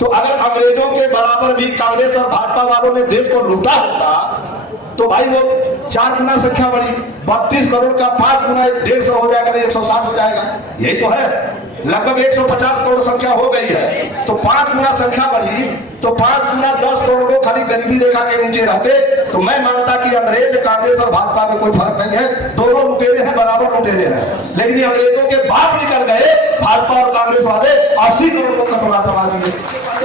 तो अगर अंग्रेजों के बराबर भी कांग्रेस और भाजपा वालों ने देश को लूटा होता तो भाई वो 4 गुना संख्या बढ़ी, 32 करोड़ का 5 गुना 150 हो जाएगा, 160 हो जाएगा। यही तो है, लगभग 150 करोड़ संख्या हो गई है। तो 5 गुना संख्या बढ़ी, तो 5 गुना 10 करोड़ लोग खाली गरीबी रेखा के नीचे रहते। तो मैं मानता कि अंग्रेज कांग्रेस और भाजपा में कोई फर्क नहीं है, दोनों लुटेरे हैं, बराबर लुटेरे हैं। लेकिन ये अंग्रेजों के बाप निकल गए, भाजपा और कांग्रेस वाले 80 करोड़ को कटोरा दबा दिए।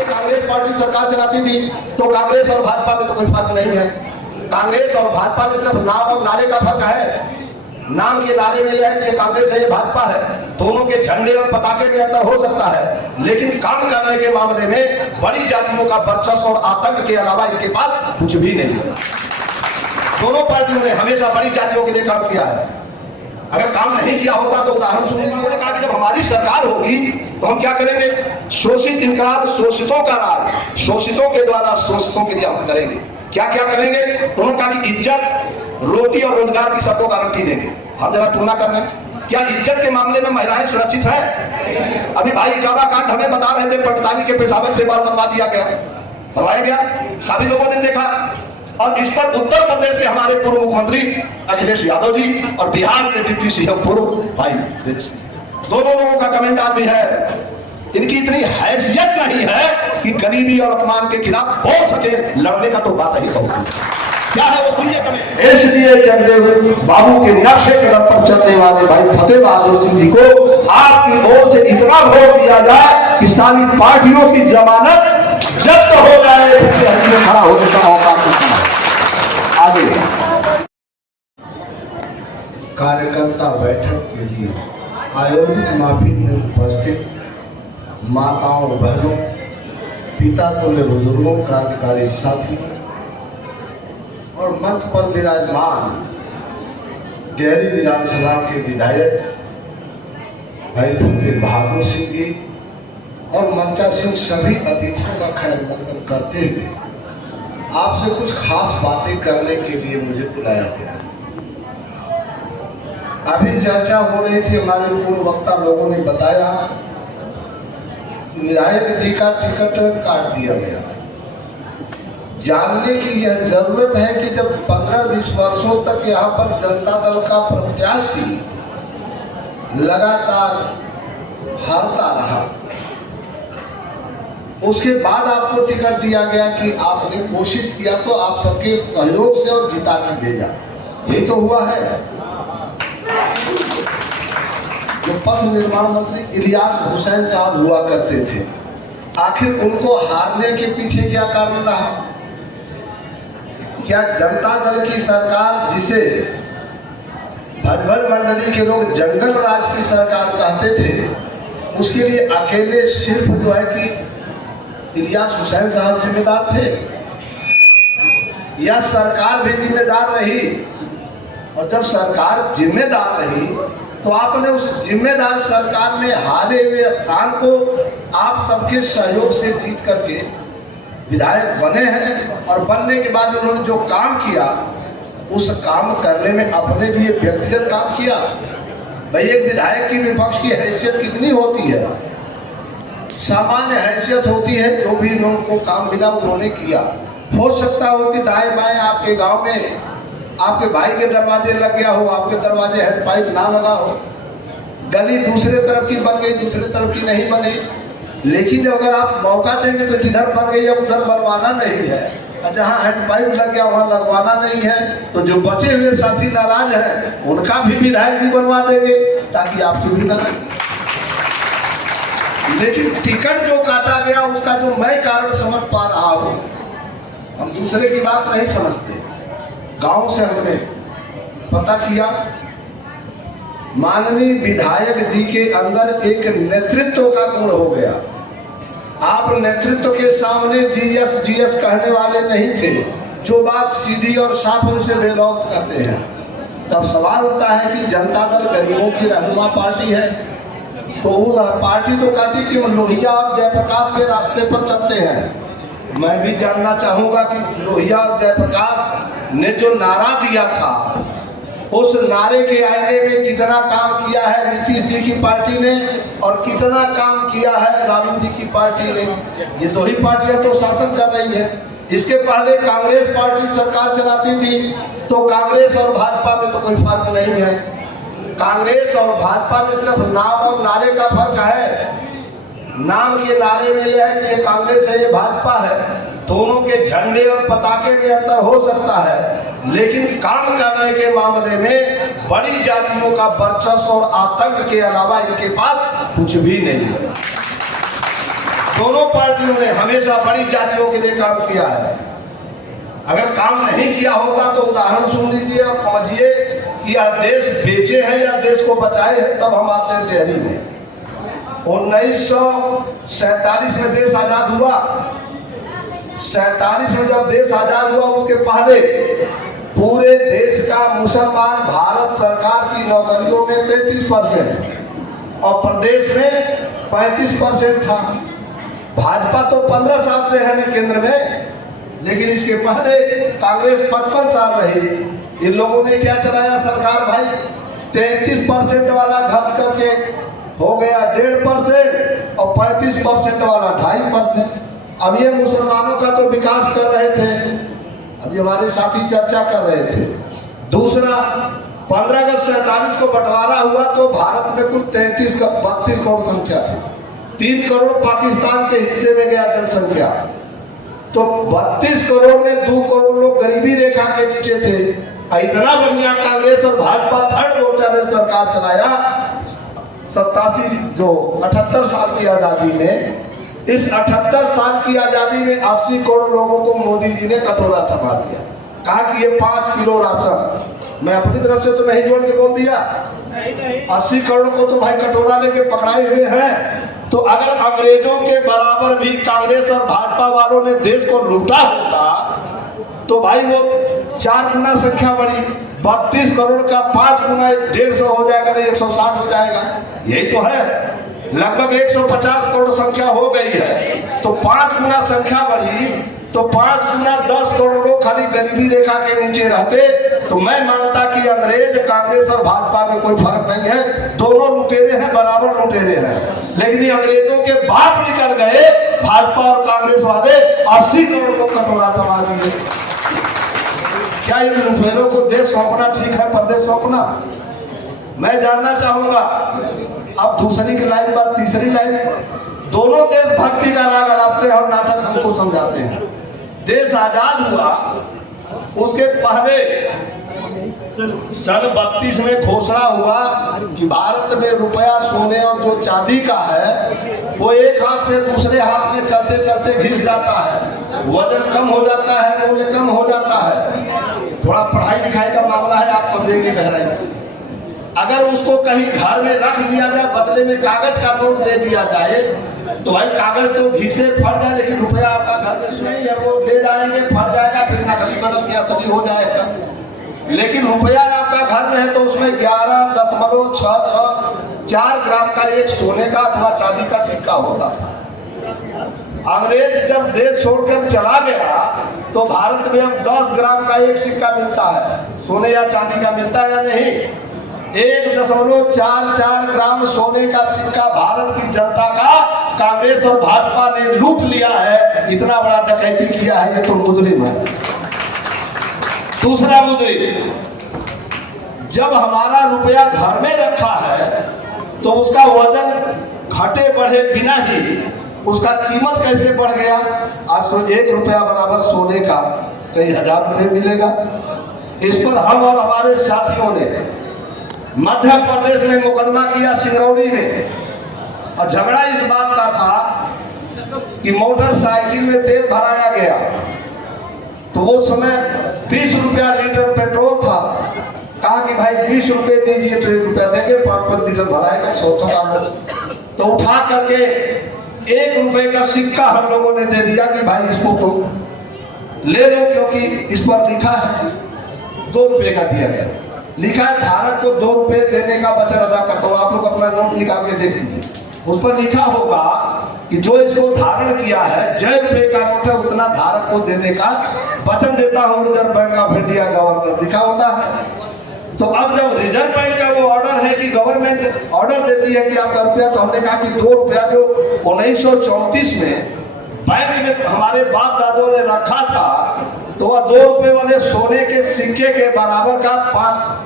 कांग्रेस पार्टी सरकार चलाती थी, तो कांग्रेस और भाजपा में तो कोई फर्क नहीं है। कांग्रेस और भाजपा में सिर्फ नाम और नारे का फर्क है। नाम के नारे में यह है कि ये कांग्रेस है, ये भाजपा है, दोनों के झंडे और पताके में अंतर हो सकता है, लेकिन काम करने के मामले में बड़ी जातियों का वर्चस्व और आतंक के अलावा इनके पास कुछ भी नहीं है। दोनों पार्टियों ने हमेशा बड़ी जातियों के लिए काम किया है। अगर काम नहीं किया होगा तो उदाहरण सुनिए, जब हमारी सरकार होगी तो हम क्या करेंगे? शोषित इनकलाब, शोषितों का राज, शोषितों के द्वारा शोषितों के लिए हम करेंगे। क्या क्या करेंगे? दोनों का इज्जत, रोटी और रोजगार की सबको गारंटी देंगे। हम जरा तुलना कर लें, क्या इज्जत के मामले में महिलाएं सुरक्षित है? अभी भाई जावा कांड हमें बता रहे थे, पटदानी के पेशावर से बाल बनवा दिया गया, बनवाया गया, सभी लोगों ने देखा। और इस पर उत्तर प्रदेश से हमारे पूर्व मुख्यमंत्री अखिलेश यादव जी और बिहार के डिप्टी सीएम पूर्व भाई, दोनों लोगों का कमेंट आज भी है। इनकी इतनी हैसियत नहीं है कि गरीबी और अपमान के खिलाफ बोल सके, लड़ने का तो बात ही कहूँ। क्या है वो सुनिए कमेंट। इसलिए जगदेव बाबू के नक्शे कदम पर चलने वाले भाई फतेह बहादुर सिंह जी को आपकी ओर से इतना वोट दिया जाए कि सारी पार्टियों की जमानत जब्त हो जाए, खड़ा होने का मौका आगे। कार्यकर्ता बैठक के लिए आयोजित महफिल में उपस्थित माताओं और बहनों, पिता तुल्य बुजुर्गों, क्रांतिकारी साथियों और मंच पर विराजमान डेहरी विधानसभा के विधायक भाई फतेह बहादुर सिंह जी और मंचासीन सभी अतिथियों का खैर मकदम करते हुए आपसे कुछ खास बातें करने के लिए मुझे बुलाया गया। अभी चर्चा हो रही थी, हमारे पूर्व वक्ता लोगों ने बताया विधायक जी का टिकट काट दिया गया। जानने की यह जरूरत है कि जब 15-20 वर्षों तक यहाँ पर जनता दल का प्रत्याशी लगातार हारता रहा, उसके बाद आपको टिकट दिया गया कि आपने कोशिश किया तो आप सबके सहयोग से और जिता के भेजा। यही तो हुआ है। जो पथ निर्माण मंत्री इलियास हुसैन साहब हुआ करते थे, आखिर उनको हारने के पीछे क्या कारण रहा? क्या जनता दल की सरकार, जिसे भजबल मंडली के लोग जंगल राज की सरकार कहते थे, उसके लिए अकेले सिर्फ जो है कि इलियास हुसैन साहब जिम्मेदार थे, या सरकार भी जिम्मेदार रही? और जब सरकार जिम्मेदार रही तो आपने उस जिम्मेदार सरकार में हारे हुए स्थान को आप सबके सहयोग से जीत करके विधायक बने हैं। और बनने के बाद उन्होंने जो काम किया, उस काम करने में अपने लिए व्यक्तिगत काम किया। भाई एक विधायक की विपक्ष की हैसियत कितनी होती है? सामान्य हैसियत होती है, जो भी लोगों को काम मिला उन्होंने किया। हो सकता हो कि दाएं बाएं आपके गांव में आपके भाई के दरवाजे लग गया हो, आपके दरवाजे हेड पाइप ना लगा हो, गली दूसरे तरफ की बन गई, दूसरे तरफ की नहीं बनी, लेकिन जब अगर आप मौका देंगे तो इधर बन गई, अब उधर बनवाना नहीं है, और जहाँ हेड पाइप लग गया वहाँ लगवाना नहीं है, तो जो बचे हुए साथी नाराज हैं उनका भी विधायक भी बनवा देंगे ताकि आपकी भी न लगे। लेकिन टिकट जो काटा गया उसका जो मैं कारण समझ पा रहा हूँ, हम दूसरे की बात नहीं समझते। गांव से हमने पता किया, माननीय विधायक जी के अंदर एक नेतृत्व का गुण हो गया। आप नेतृत्व के सामने जीएस कहने वाले नहीं थे, जो बात सीधी और साफ उनसे बेलौक करते हैं। तब सवाल उठता है कि जनता दल गरीबों की रहनुमा पार्टी है, तो वो पार्टी तो कहती कि लोहिया और जयप्रकाश के रास्ते पर चलते हैं। मैं भी जानना चाहूंगा कि लोहिया और जयप्रकाश ने जो नारा दिया था उस नारे के आईने में कितना काम किया है नीतीश जी की पार्टी ने और कितना काम किया है लालू जी की पार्टी ने। ये दो ही पार्टियां तो शासन कर रही है। इसके पहले कांग्रेस पार्टी सरकार चलाती थी, तो कांग्रेस और भाजपा में तो कोई फर्क नहीं है। कांग्रेस और भाजपा में सिर्फ नाम और नारे का फर्क है। नाम के नारे में यह है कि ये कांग्रेस है, ये भाजपा है। दोनों के झंडे और पताके में अंतर हो सकता है, लेकिन काम करने के मामले में बड़ी जातियों का वर्चस्व और आतंक के अलावा इनके पास कुछ भी नहीं है। दोनों पार्टियों ने हमेशा बड़ी जातियों के लिए काम किया है। अगर काम नहीं किया होता तो उदाहरण सुन लीजिए और समझिए कि यह देश बेचे हैं या देश को बचाए हैं। तब हम आते हैं डेहरी में। 1947 में देश आजाद हुआ। 47 में जब देश आजाद हुआ, उसके पहले पूरे देश का मुसलमान भारत सरकार की नौकरियों में 33% और प्रदेश में 35% था। भाजपा तो 15 साल से है ना केंद्र में, लेकिन इसके पहले कांग्रेस 55 साल रही। इन लोगों ने क्या चलाया सरकार भाई? 33% वाला घट करके हो गया 1.5% और 35% वाला 2.5%। अब ये मुसलमानों का तो विकास कर रहे थे, अभी हमारे साथी चर्चा कर रहे थे। दूसरा, 15 अगस्त 47 को बंटवारा हुआ तो भारत में कुल 32 करोड़ संख्या थी। 3 करोड़ पाकिस्तान के हिस्से में गया जनसंख्या, तो 32 करोड़ में 2 करोड़ लोग गरीबी रेखा के नीचे थे। इतना बढ़िया कांग्रेस और भाजपा थर्ड मोर्चा ने सरकार चलाया। 78 साल की आजादी में, इस 78 साल की आजादी में 80 करोड़ लोगों को मोदी जी ने कटोरा थमा दिया। कहा कि ये 5 किलो राशन, मैं अपनी तरफ से तो नहीं जोड़ के बोल दिया, 80 करोड़ को तो भाई कटोरा लेके पकड़ाए हुए हैं। तो अगर अंग्रेजों के बराबर भी कांग्रेस और भाजपा वालों ने देश को लूटा होता तो भाई वो 4 गुना संख्या बढ़ी। 32 करोड़ का 5 गुना 150 हो जाएगा, नहीं 160 हो जाएगा। यही तो है, लगभग 150 करोड़ संख्या हो गई है। तो 5 गुना संख्या बढ़ी, तो 5 गुना 10 करोड़ लोग खाली गरीबी रेखा के नीचे रहते। तो मैं मानता कि अंग्रेज, कांग्रेस और भाजपा में कोई फर्क नहीं है, दोनों लुटेरे हैं, बराबर लुटेरे हैं। लेकिन ये अंग्रेजों के बाप निकल गए, भाजपा और कांग्रेस वाले 80 करोड़ को कटोरा थमा दिए। क्या इन लुटेरों को देश सौंपना ठीक है, प्रदेश सौंपना? मैं जानना चाहूंगा। अब दूसरी की लाइन बात, तीसरी लाइन, दोनों देशभक्ति का राग अलापते हैं और नाटक हमको समझाते हैं। देश आजाद हुआ, उसके पहले सन 32 में घोषणा हुआ कि भारत में रुपया, सोने और जो चांदी का है वो एक हाथ से दूसरे हाथ में चलते चलते घिस जाता है, वजन कम हो जाता है, मूल्य कम हो जाता है। थोड़ा पढ़ाई लिखाई का मामला है, आप समझेंगे गहराई से। अगर उसको कहीं घर में रख दिया जाए, बदले में कागज का नोट दे दिया जाए, तो भाई कागज तो घिसे फट जाए, लेकिन रुपया आपका घर में नहीं है, वो ले जाएंगे, फट जाएगा, फिर नकली बदल के असली हो जाएगा। लेकिन रुपया आपका घर में है तो उसमें 11.66 ग्राम का एक सोने का अथवा चांदी का सिक्का होता था। अंग्रेज जब देश छोड़कर चला गया तो भारत में अब 10 ग्राम का एक सिक्का मिलता है, सोने या चांदी का मिलता है या नहीं? 1.44 ग्राम सोने का सिक्का भारत की जनता का कांग्रेस और भाजपा ने लूट लिया है। इतना बड़ा डकैती किया है, ये तो मुजरिम है। दूसरा मुजरिम, जब हमारा रुपया घर में रखा है तो उसका वजन घटे बढ़े बिना ही उसका कीमत कैसे बढ़ गया? आज तो 1 रुपया बराबर सोने का कई हजार रुपये मिलेगा। इस पर हम और हमारे साथियों ने मध्य प्रदेश में मुकदमा किया, सिंगरौली में, और झगड़ा इस बात का था कि मोटरसाइकिल में तेल भराया गया तो वो समय 20 रुपया लीटर पेट्रोल था। कहा कि भाई 20 रुपए दीजिए तो 1 रुपया देंगे, 5-5 लीटर भराएगा, 100 का। तो उठा करके 1 रुपए का सिक्का हम लोगों ने दे दिया कि भाई इसको तो ले लो, क्योंकि इस पर लिखा है 2 रुपए का दिया गया। लिखा है धारक को 2 रुपए देने का वचन अदा करता हूँ। आप लोग अपना नोट निकाल के देख लीजिए, उस पर लिखा होगा कि जो इसको धारण किया है, जय रुपए का नोट है, उतना धारक को देने का वचन देता हूँ, reserve bank of India governor, लिखा होता है। तो अब जब रिजर्व बैंक का वो ऑर्डर है कि गवर्नमेंट ऑर्डर देती है कि आपका रुपया, तो हमने कहा कि 2 रुपया जो 1934 में बैंक में हमारे बाप दादों ने रखा था, तो वह 2 रुपए वाले सोने के सिक्के के बराबर का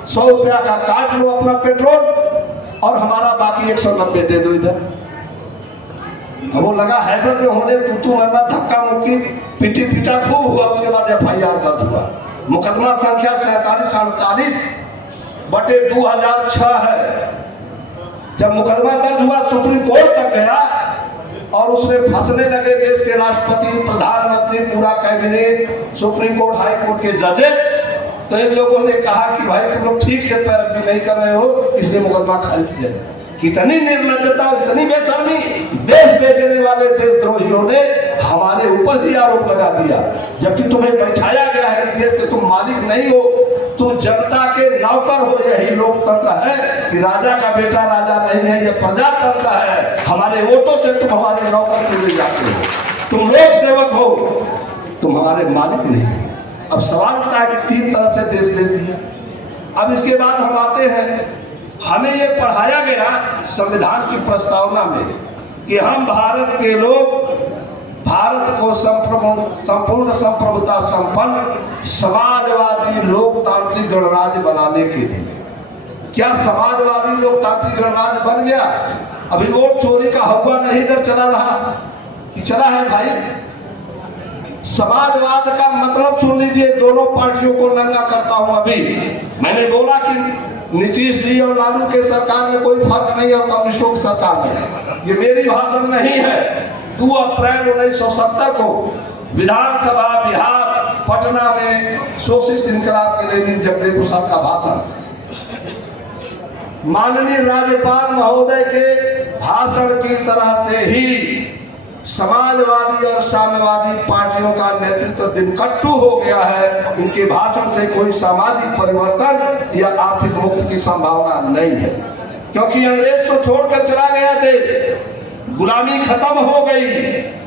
100 रुपया का काट लो अपना पेट्रोल, और हमारा बाकी 190 दे दो इधर। वो लगा हैदर में होने तू मैं धक्का मुक्की पिटी पिटा खूब हुआ। उसके बाद FIR दर्ज हुआ। मुकदमा संख्या 4748/2006 है। जब मुकदमा दर्ज हुआ सुप्रीम कोर्ट तक गया और उसमें फंसने लगे देश के राष्ट्रपति, प्रधानमंत्री, पूरा cabinet, supreme court, high court के जजेस। तो इन लोगों ने कहा कि भाई तुम लोग ठीक से पैरवी नहीं कर रहे हो, इसलिए मुकदमा खारिज किया। कितनी निर्लज्जता, इतनी बेशर्मी! देश बेचने वाले देशद्रोहियों ने हमारे ऊपर ही आरोप लगा दिया, जबकि तुम्हें बैठाया गया है कि देश के तुम मालिक नहीं हो, तुम जनता के नौकर हो। यही लोकतंत्र है कि राजा का बेटा राजा नहीं है, यह प्रजातंत्र है। हमारे वोटों से तुम हमारे नौकर चुने जाते हो, तुम लोक सेवक हो, तुम हमारे मालिक नहीं। अब सवाल उठता है कि 3 तरह से देश बेच दिया। अब इसके बाद हम आते हैं, हमें ये पढ़ाया गया संविधान की प्रस्तावना में कि हम भारत के लोग भारत को संपूर्ण संप्रभुता संपन्न समाजवादी लोकतांत्रिक गणराज्य बनाने के लिए। क्या समाजवादी लोकतांत्रिक गणराज्य बन गया? अभी वोट चोरी का हवा नहीं इधर चला रहा कि चला है भाई। समाजवाद का मतलब सुन लीजिए, दोनों पार्टियों को नंगा करता हूं। अभी मैंने बोला कि नीतीश जी और लालू के सरकार में कोई फर्क नहीं है और कम्युनिस्टों की सरकार में। ये मेरी भाषण नहीं है। 2 अप्रैल 1970 को विधानसभा बिहार पटना में शोषित इनकलाब के लेनिन जगदेव प्रसाद का भाषण, माननीय राज्यपाल महोदय के भाषण की तरह से ही समाजवादी और साम्यवादी पार्टियों का नेतृत्व दिनकट्टू हो गया है। इनके भाषण से कोई सामाजिक परिवर्तन या आर्थिक मुक्ति की संभावना नहीं है, क्योंकि अंग्रेज तो छोड़कर चला गया देश, गुलामी खत्म हो गई।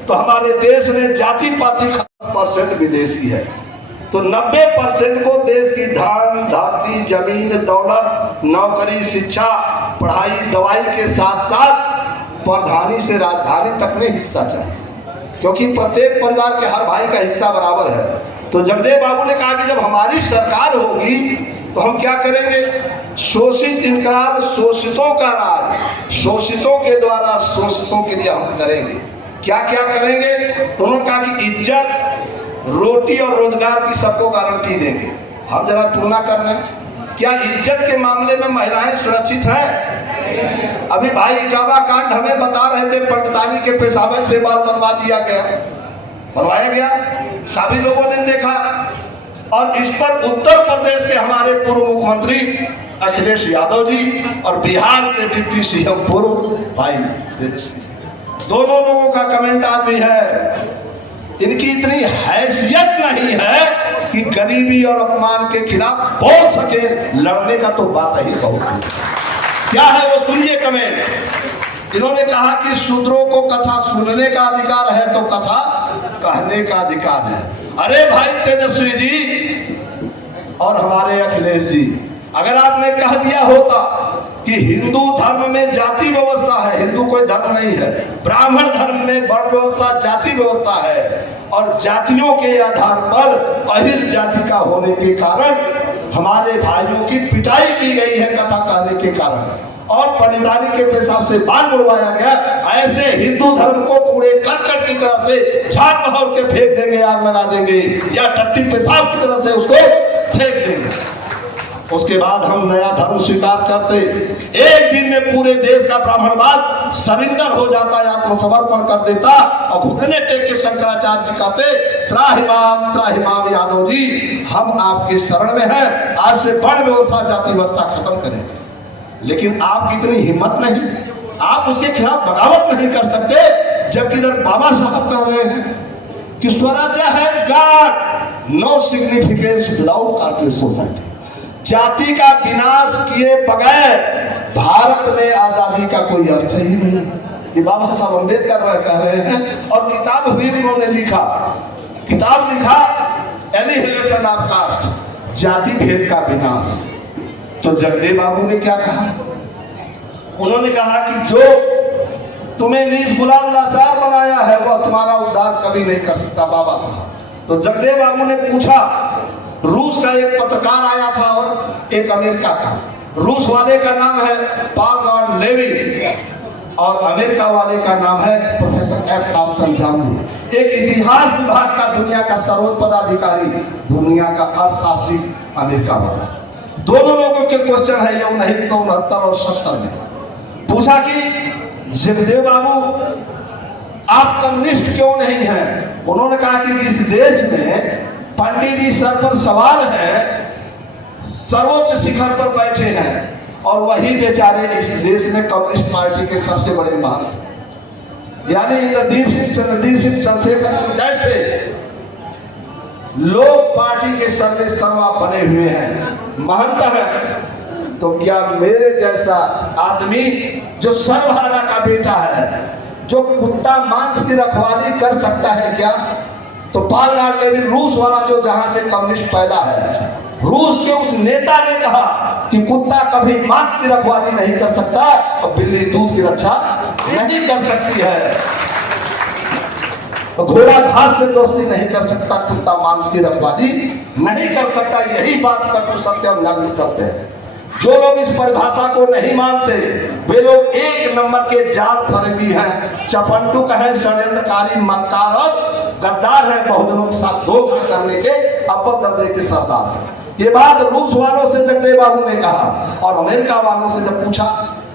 तो हमारे देश में जाति पाति 1% विदेशी है, तो 90% को देश की धान धरती जमीन दौलत नौकरी शिक्षा पढ़ाई दवाई के साथ साथ प्रधानी से राजधानी तक में हिस्सा चाहिए, क्योंकि प्रत्येक परिवार के हर भाई का हिस्सा बराबर है। तो जगदेव बाबू ने कहा कि जब हमारी सरकार होगी तो हम क्या करेंगे? शोषित इनकलाब, शोषितों का राज, शोषितों के द्वारा शोषितों के लिए हम करेंगे। क्या क्या करेंगे? तो उन्होंने कहा कि इज्जत रोटी और रोजगार की सबको गारंटी देंगे। हम जरा तुलना कर रहे हैं, क्या इज्जत के मामले में महिलाएं सुरक्षित हैं? अभी भाई इजाबा कांड हमें बता रहे थे, पंडितानी के पेशावर से बाल बनवा दिया गया, बनवाया गया, सभी लोगों ने देखा। और इस पर उत्तर प्रदेश के हमारे पूर्व मुख्यमंत्री अखिलेश यादव जी और बिहार के डिप्टी सीएम पूर्व भाई दोनों लोगों का कमेंट आज भी है। इनकी इतनी हैसियत नहीं है कि गरीबी और अपमान के खिलाफ बोल सके, लड़ने का तो बात ही बहुत। क्या है वो सुनिए कमेंट। इन्होंने कहा कि शूद्रों को कथा सुनने का अधिकार है तो कथा कहने का अधिकार है। अरे भाई तेजस्वी जी और हमारे अखिलेश जी, अगर आपने कह दिया होता कि हिंदू धर्म में जाति व्यवस्था है, हिंदू कोई धर्म नहीं है, ब्राह्मण धर्म में वर्ण व्यवस्था जाति व्यवस्था है, और जातियों के आधार पर अहिर जाति का होने के कारण हमारे भाइयों की पिटाई की गई है कथा कहने के कारण, और पंडितानी के पेशाब से बाल उड़वाया गया। ऐसे हिंदू धर्म को कूड़े करकट की तरह से झाड़ बहार के फेंक देंगे, आग लगा देंगे, या टट्टी पेशाब की तरह से उसको फेंक देंगे। उसके बाद हम नया धर्म स्वीकार करते, एक दिन में पूरे देश का ब्राह्मणवाद सरेंडर हो जाता, आत्मसमर्पण कर देता, और घुटने टेक के शंकराचार्य जी कहते त्राहिमाम यादव जी, हम आपके शरण में हैं, आज से वर्ण व्यवस्था जाति व्यवस्था खत्म करें। लेकिन आपकी इतनी हिम्मत नहीं, आप उसके खिलाफ बगावत नहीं कर सकते, जबकि इधर बाबा साहब कह रहे हैं कि स्वराज्य है God, no significance without casteless society. जाति का विनाश किए बगैर भारत में आजादी का कोई अर्थ ही नहीं। ये बाबा साहब अम्बेडकर कह रहे हैं, और किताब भी उन्होंने लिखा, किताब लिखा एनिहिलेशन ऑफ कास्ट, जाति भेद का विनाश। तो जगदेव बाबू ने क्या कहा? उन्होंने कहा कि जो तुम्हें नीच गुलाम लाचार बनाया है वह तुम्हारा उद्धार कभी नहीं कर सकता बाबा साहब। तो जगदेव बाबू ने पूछा, रूस का एक पत्रकार आया था और एक अमेरिका का। रूस वाले का नाम है पॉल गॉड लेविन और अमेरिका वाले का नाम है प्रोफेसर एफ थॉमसन जॉनसन। एक इतिहास विभाग का दुनिया का सर्वोच्च पदाधिकारी, दुनिया का अर्थशास्त्री अमेरिका वाला। दोनों लोगों के क्वेश्चन है 1969 और 70 में। पूछा कि जगदेव बाबू आप कम्युनिस्ट क्यों नहीं हैं? उन्होंने कहा कि इस देश में पंडित जी सर पर सवार है, सर्वोच्च शिखर पर बैठे हैं और वही बेचारे इस देश में कम्युनिस्ट पार्टी के सबसे बड़े महान, यानी इंद्रदीप सिंह चंद्रशेखर सिंह जैसे लोग पार्टी के सर्वे सर्वा बने हुए हैं, महंत है। तो क्या मेरे जैसा आदमी जो सर्वहारा का बेटा है, जो कुत्ता मांस की रखवाली कर सकता है क्या? तो पॉल गॉड लेविन रूस वाला जो जहां से कम्युनिस्ट पैदा है, रूस के उस नेता ने कहा कि कुत्ता कभी मांस की रखवाली नहीं कर सकता और बिल्ली दूध की रक्षा नहीं कर सकती है, घोड़ा घास से दोस्ती नहीं कर सकता, कुत्ता मांस की रखवाली नहीं कर सकता। यही बात कटु सत्य और नग्न सत्य है। जो लोग इस परिभाषा को नहीं मानते वे लोग एक नंबर के जाल फरेबी हैं, चपंडुक हैं, षड्यंत्रकारी, मक्कार और गद्दार हैं, बहुजनों के साथ धोखा करने के अव्वल दर्जे के सरदार। ये बात रूस वालों से जगदेव बाबू ने कहा और अमेरिका वालों से जब पूछा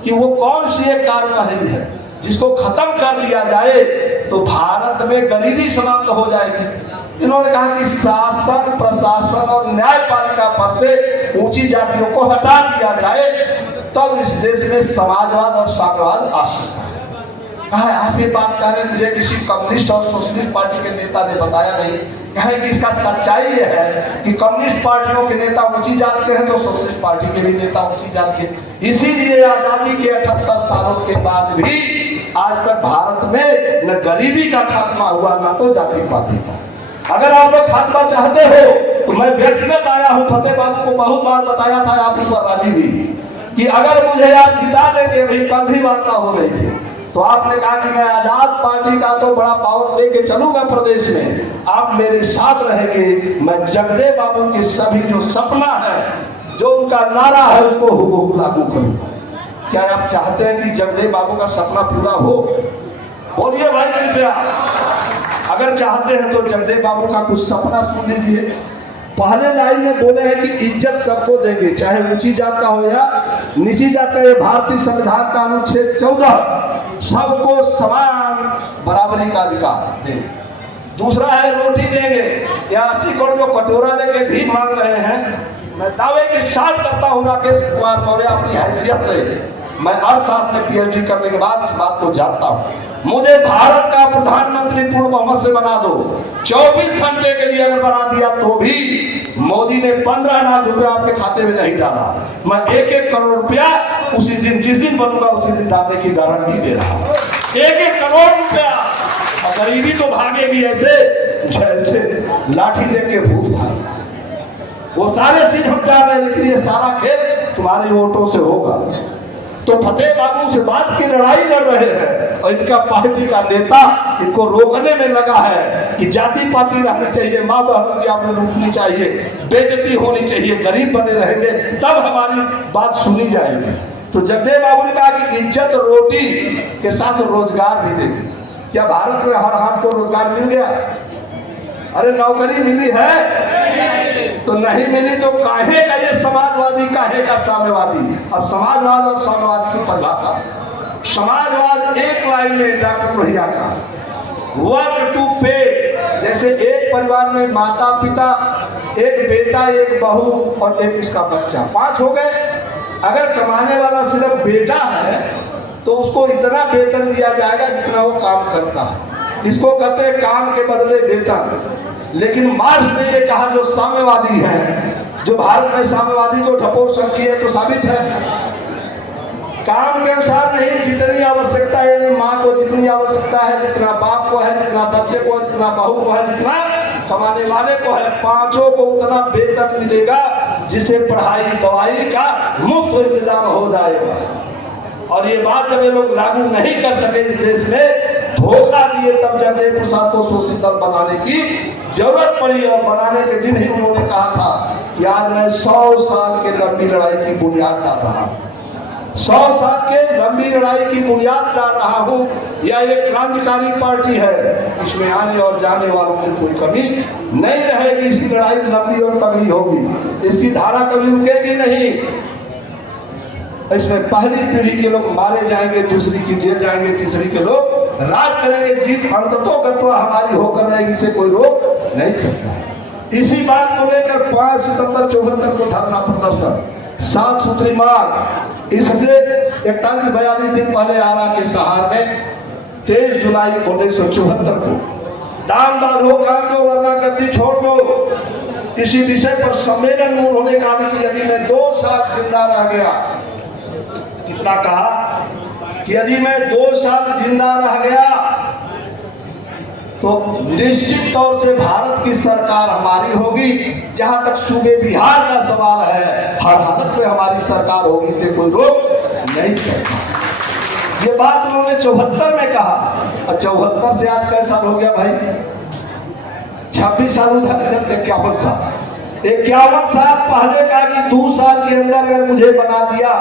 कि वो कौन सी एक कार्यप्रणाली है जिसको खत्म कर दिया जाए तो भारत में गरीबी समाप्त हो जाएगी। इन्होंने कहा कि शासन, प्रशासन और न्यायपालिका पर से ऊंची जातियों को हटा दिया जाए तब इस देश में समाजवाद और साम्यवाद आ सकता है। कहा आप ये बात कह रहे हैं, मुझे किसी कम्युनिस्ट और सोशलिस्ट पार्टी के नेता ने बताया नहीं। कहे कि इसका सच्चाई ये है कि कम्युनिस्ट पार्टियों के नेता ऊंची जात के हैं तो सोशलिस्ट पार्टी के भी नेता ऊंची जात के। इसीलिए आजादी के 78 सालों के बाद भी आज तक भारत में न गरीबी का खात्मा हुआ न तो जाति पाति का। अगर आप लोग खात्मा चाहते हो तो मैं व्यक्तिगत आया हूँ, फतेह बाबू को बहुत बार बताया था, आप ऊपर राजी भी कि अगर मुझे आप जिता देंगे, भाई कल भी वार्ता हो रही थी, तो आपने कहा कि मैं आजाद पार्टी का तो बड़ा पावर लेके चलूंगा प्रदेश में, आप मेरे साथ रहेंगे, मैं जगदेव बाबू के सभी जो सपना है, जो उनका नारा है, उसको हुबहू लागू करूंगा। क्या आप चाहते हैं कि जगदेव बाबू का सपना पूरा हो? बोलिए भाई कृपया। अगर चाहते हैं तो जगदेव बाबू का कुछ सपना सुन लीजिए। पहले लाइन में बोले हैं कि इज्जत सबको देंगे, चाहे ऊंची जात का हो या नीची जात का। ये भारतीय संविधान का अनुच्छेद 14 सबको समान बराबरी का अधिकार देंगे। दूसरा है रोटी देंगे। या 80 करोड़ जो कटोरा लेके भी मांग रहे हैं, मैं दावे के साथ करता हूँ राकेश कुमार मौर्य अपनी हैसियत से, मैं अर्थशास्त्र में पीएचडी करने के बाद इस बात को जानता हूँ। मुझे भारत का प्रधानमंत्री पूर्ण बहुमत से बना दो, 24 घंटे के लिए अगर बना दिया तो भी मोदी ने 15 लाख रुपया आपके खाते में नहीं डाला। मैं 1-1 करोड़ रुपया उसी दिन, जिस दिन बनूंगा उसी दिन डालने की गारंटी दे रहा हूँ। 1-1 करोड़ रुपया। और गरीबी तो भागेगी ऐसे जैसे लाठी लेके भूत भागे। वो सारे चीज हम जा रहे हैं, लेकिन ये सारा खेल तुम्हारे वोटों से होगा। तो फतेह बाबू से बात की लड़ाई लड़ रहे हैं और इनका पार्टी का नेता इनको रोकने में लगा है कि जाति पाति रहनी चाहिए, माँ बहनों की आपने लूटनी चाहिए, बेइज्जती होनी चाहिए, गरीब बने रहेंगे तब हमारी बात सुनी जाएगी। तो जगदेव बाबू ने कहा कि इज्जत रोटी के साथ रोजगार भी देंगे। क्या भारत में हर हाथ को रोजगार मिल गया? अरे नौकरी मिली है तो नहीं मिली तो काहे का ये समाजवादी, काहे का साम्यवादी? अब समाजवाद और साम्यवाद की परिभाषा, समाजवाद एक लाइन में डॉक्टर लोहिया का वर्क टू पे। जैसे एक परिवार में माता पिता, एक बेटा, एक बहू और एक उसका बच्चा, 5 हो गए। अगर कमाने वाला सिर्फ बेटा है तो उसको इतना वेतन दिया जाएगा जितना वो काम करता है। इसको कहते हैं काम के बदले वेतन। लेकिन मार्क्स ने ये कहा, जो साम्यवादी हैं, जो भारत में साम्यवादी जो ठपोर संख्य है तो साबित है, काम के अनुसार नहीं, जितनी आवश्यकता है, माँ को जितनी आवश्यकता है, जितना बाप को है, जितना बच्चे को है, जितना बहू को है, जितना कमाने वाले को है, 5 को उतना वेतन मिलेगा जिससे पढ़ाई दवाई का मुफ्त इंतजाम हो जाएगा। और ये बात जब ये लोग लागू नहीं कर सके इस देश में, धोखा दिए, तब जगदेव प्रसाद को शोषित दल बनाने की जरूरत पड़ी। और बनाने के दिन ही उन्होंने कहा था कि आज मैं 100 साल के लंबी लड़ाई की बुनियाद डाल रहा हूँ, 100 साल के लंबी लड़ाई की बुनियाद डाल रहा हूँ। यह एक क्रांतिकारी पार्टी है, इसमें आने और जाने वालों में कोई कमी नहीं रहेगी। इसकी लड़ाई लंबी और तगड़ी होगी, इसकी धारा कभी रुकेगी नहीं। इसमें पहली पीढ़ी के लोग मारे जाएंगे, दूसरी की जेल जाएंगे, तीसरी के लोग राज करेंगे। जीत अंततोगत्वा हमारी होकर रहेगी, इसे कोई रोक नहीं सकता। इसी बात को लेकर 5 सितंबर 74 को धरना प्रदर्शन, 7 सूत्री मांग, इससे 41-42 दिन पहले आरा के सहार में 23 जुलाई 1974 को दाम बांधो, काम दो, वरना गद्दी छोड़ दो। इसी विषय पर सम्मेलन में उन्होंने कहा कि यदि मैं 2 साल जिंदा रह गया, कितना कहा कि यदि मैं 2 साल जिंदा रह गया तो निश्चित तौर से भारत की सरकार हमारी होगी। जहां तक सूबे बिहार का सवाल है, हर हालत में हमारी सरकार होगी, इसे कोई रोक नहीं सकता। ये बात उन्होंने 74 में कहा। और 74 से आज कैसा हो गया भाई? 26 साल उधर, 51 साल। 51 साल पहले का कि 2 साल के अंदर अगर मुझे बना दिया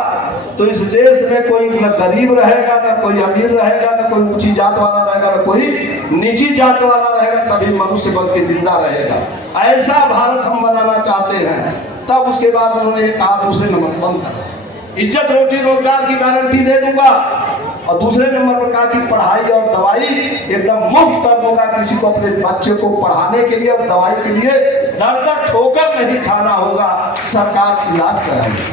तो इस देश में कोई न गरीब रहेगा, न कोई अमीर रहेगा, न कोई ऊंची जात वाला रहेगा, न कोई नीची जात वाला रहेगा, सभी मनुष्य बन के जिंदा रहेगा। ऐसा भारत हम बनाना चाहते हैं। तब उसके बाद उन्होंने कहा दूसरे नंबर बंद कर, इज्जत रोटी रोजगार की गारंटी दे दूंगा। और दूसरे नंबर पर कहा कि पढ़ाई और दवाई एकदम मुफ्त कर दूंगा। किसी को अपने बच्चे को पढ़ाने के लिए और दवाई के लिए दर ठोकर नहीं खाना होगा, सरकार इलाज कराएगी।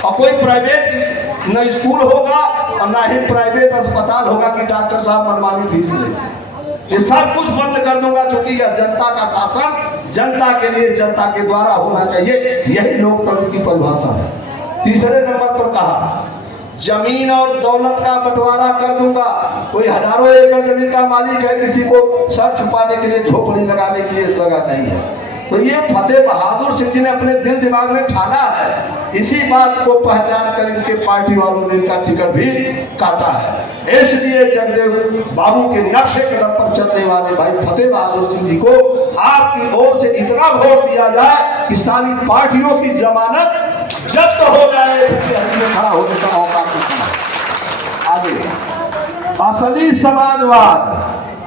और कोई प्राइवेट न स्कूल होगा और ना ही प्राइवेट अस्पताल होगा कि डॉक्टर साहब मनमानी फीस ले। ये सब कुछ बंद कर दूंगा, क्योंकि यह जनता का शासन जनता के लिए, जनता के द्वारा होना चाहिए। यही लोकतंत्र की परिभाषा है। तीसरे नंबर पर कहा जमीन और दौलत का बंटवारा कर दूंगा। कोई हजारों एकड़ जमीन का मालिक है, किसी को सर छुपाने के लिए, झोपड़ी लगाने के लिए जगह नहीं है। तो ये फतेह बहादुर सिंह जी ने अपने दिल दिमाग में ठाना है। इसी बात को पहचान कर इनके पार्टी वालों ने इनका टिकट भी काटा है। इसलिए जगदेव बाबू के नक्शे कदम पर चलने वाले भाई फतेह बहादुर सिंह जी को आपकी ओर से इतना वोट दिया जाए कि सारी पार्टियों की जमानत जब्त हो जाए, खड़ा होने का मौका मिलता। आगे असली समाजवाद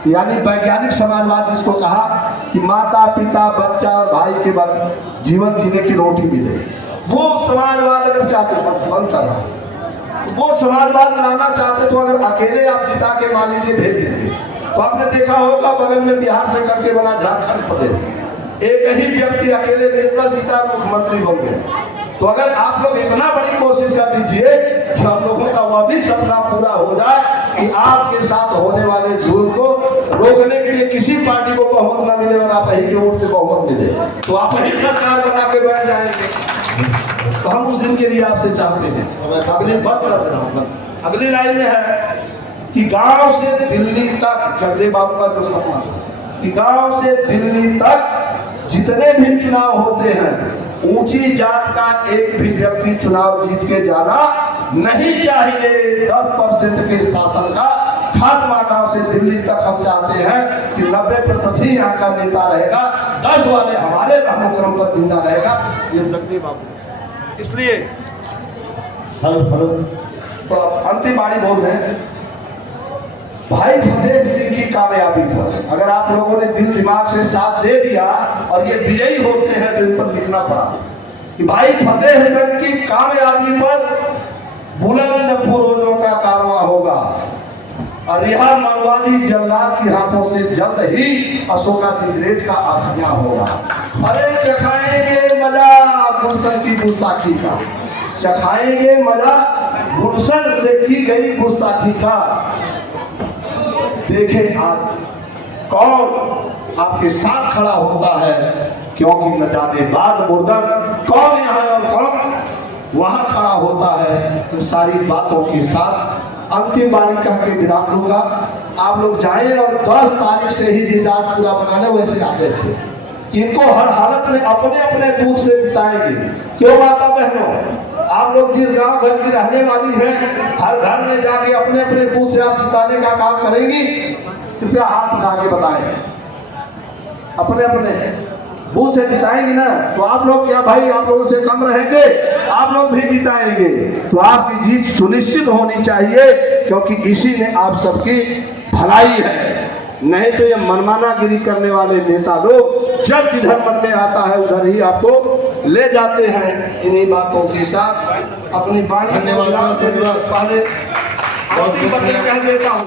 यानी वैज्ञानिक समाजवाद, जिसको कहा कि माता पिता बच्चा और भाई के बाद जीवन जीने की रोटी मिले, वो समाजवाद अगर चाहते बंद कर रहा, वो समाजवाद लाना चाहते तो अगर अकेले आप जिता के मान लीजिए भेज देंगे। तो आपने देखा होगा बगल में बिहार से करके बना झारखंड प्रदेश, एक ही व्यक्ति अकेले नेता जीता, मुख्यमंत्री बन गए। तो अगर आप लोग इतना बड़ी कोशिश कर दीजिए कि हम लोगों का वह भी सपना पूरा हो जाए कि आपके साथ होने वाले जुल्म को रोकने के लिए किसी पार्टी को बहुमत न मिले और आप ही के वोट से बहुमत मिले, तो आप ही सरकार बना के बैठ जाएंगे। तो हम उस दिन के लिए आपसे चाहते हैं। अगली बात कर रहा हूँ, अगली लाइन में है कि गांव से दिल्ली तक, जगदेव बाबू का जो सपना कि गांव से दिल्ली तक जितने भी चुनाव होते हैं, ऊंची जात का एक भी व्यक्ति चुनाव जीत के जाना नहीं चाहिए। 10% के शासन का खात्मा गांव से दिल्ली तक हम चाहते हैं कि 90% ही यहाँ का नेता रहेगा, 10 वाले हमारे अनुक्रम पर जिंदा रहेगा। ये जगदेव बाबू, इसलिए तो अंतिम बारी बोल रहे हैं भाई फतेह सिंह की कामयाबी पर अगर आप लोगों ने दिल दिमाग से साथ दे दिया और ये विजयी होते हैं तो इन पर लिखना पड़ा कि भाई फतेह सिंह की कामयाबी पर बुलंद फुरोजों का कारवां होगा और यह मनवाली जल्लाद के हाथों से जल्द ही अशोका दिग्रेट का आसिया होगा। अरे चखाएंगे मजा गुलशन की गुस्ताखी का, चखाएंगे मजा गुलशन से की गई गुस्ताखी का। देखें आज कौन आपके साथ खड़ा होता है, क्योंकि न जाने बाद मुर्दन कौन यहाँ और कौन वहां खड़ा होता है। इन सारी बातों के साथ अंतिम बारी कह के विराम लूंगा। आप लोग जाएं और 10 तारीख से ही रिजल्ट पूरा बनाने, वैसे आगे से इनको हर हालत में अपने अपने बूथ से जिताएंगे। क्यों माता बहनों, आप लोग जिस गांव घर की रहने वाली हैं, हर घर में जाके अपने अपने बूथ से आप जिताने का काम करेंगी? कृपया हाथ उठा के बताएं। अपने अपने बूथ से जिताएंगी ना? तो आप लोग क्या भाई आप लोगों से कम रहेंगे? आप लोग भी जिताएंगे। तो आपकी जीत सुनिश्चित होनी चाहिए, क्योंकि इसी में आप सबकी भलाई है। नहीं तो ये मनमानागिरी करने वाले नेता लोग जब जिधर मन में आता है उधर ही आपको ले जाते हैं। इन्हीं बातों के साथ अपनी बात धन्यवाद। पहले अंतिम बातें कह देता हूँ।